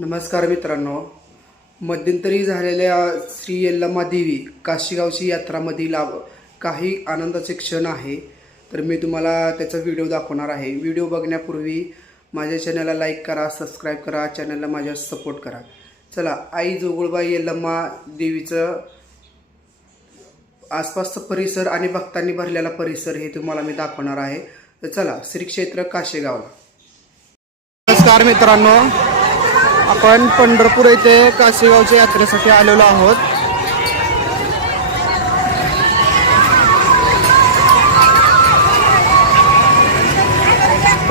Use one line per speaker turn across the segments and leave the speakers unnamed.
नमस्कार मित्रांनो. मध्यंतरी झालेल्या श्री यल्लमा देवी काशीगावची यात्रामधील काही आनंदाचे क्षण आहे. तर मी तुम्हाला त्याचा व्हिडिओ दाखवणार आहे. व्हिडिओ बघण्यापूर्वी माझ्या चॅनलला लाईक करा सबस्क्राईब करा चॅनलला माझ्या सपोर्ट करा. चला आई जोगुळबाई यल्लम्मा देवीचं आसपासचा परिसर आणि भक्तांनी भरलेला परिसर हे तुम्हाला मी दाखवणार आहे. तर चला श्री क्षेत्र काशेगावला. नमस्कार मित्रांनो. आपण पंढरपूर येथे कासेगावच्या यात्रेसाठी आलेलो आहोत.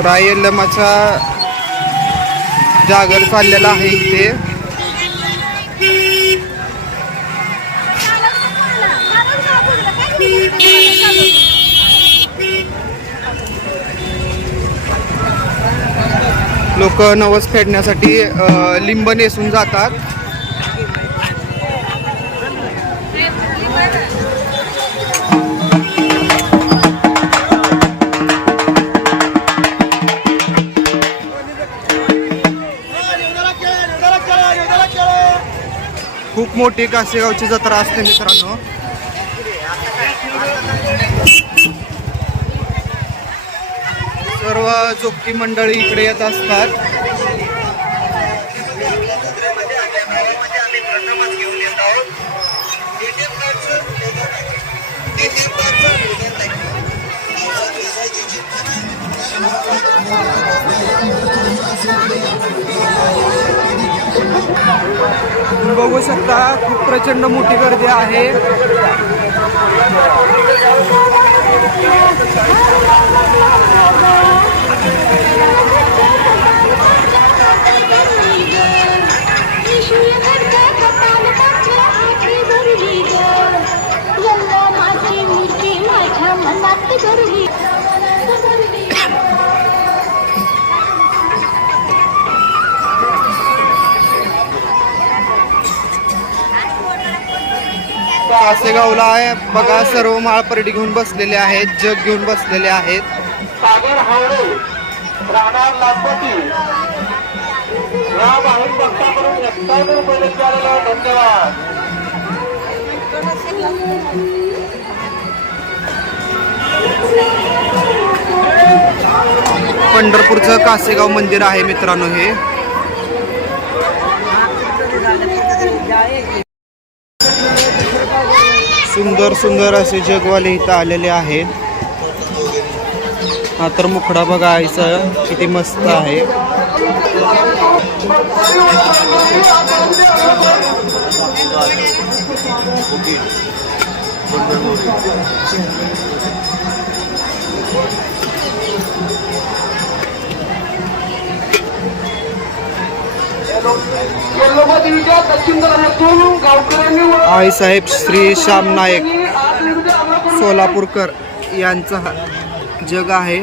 रायलमाचा जागर चाललेला आहे इथे. लोक नवस फेडण्यासाठी लिंब नेसून जातात. खूप मोठी कासेगावची जत्रा असते मित्रांनो. सर्व जोगती मंडळी इकडे येत असतात. तुम्ही बघू शकता खूप प्रचंड मोठी गर्दी आहे. कासेगावला आहे. बघा सर्व माळपरडी घेऊन बसलेले आहेत जग घेऊन बसलेले आहेत.
सागर हावडे राहणार लालपती या बाहेर भक्ताकडून एक्कावन्न धन्यवाद.
पंढरपूरचं कासेगाव मंदिर आहे मित्रांनो हे. सुंदर सुंदर असे जगवाले इथं आलेले आहेत हा तर मुखडा बघायचं किती मस्त आहे. आईसाहेब श्री श्याम नाईक सोलापूरकर यांचा जग आहे.